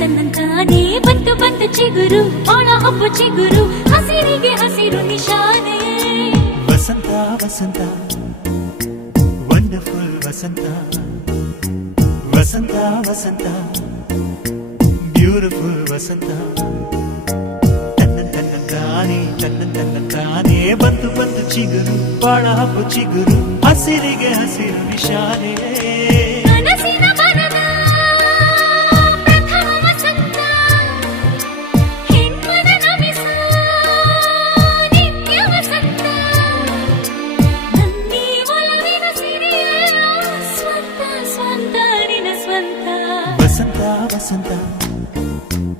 ತನ್ನಂತಾನೇ ಬಂತು ಬಂತು ಚಿಗುರು ಒಳ ಹಬ್ಬ ಚಿಗುರು ಹಸಿರಿಗೆ ಹಸಿರು ನಿಶಾನೆ ವಸಂತ ವಸಂತ ವಂಡರ್ಫುಲ್ ವಸಂತ ವಸಂತ ವಸಂತ ಬ್ಯೂಟಿಫುಲ್ ವಸಂತ ತನ್ನ ಬಂತು ಬಂತು ಚಿಗುರು ಬಾಳ ಹಬ್ಬ ಚಿಗುರು ಹಸಿರಿಗೆ ಹಸಿರು ನಿಶಾನೆ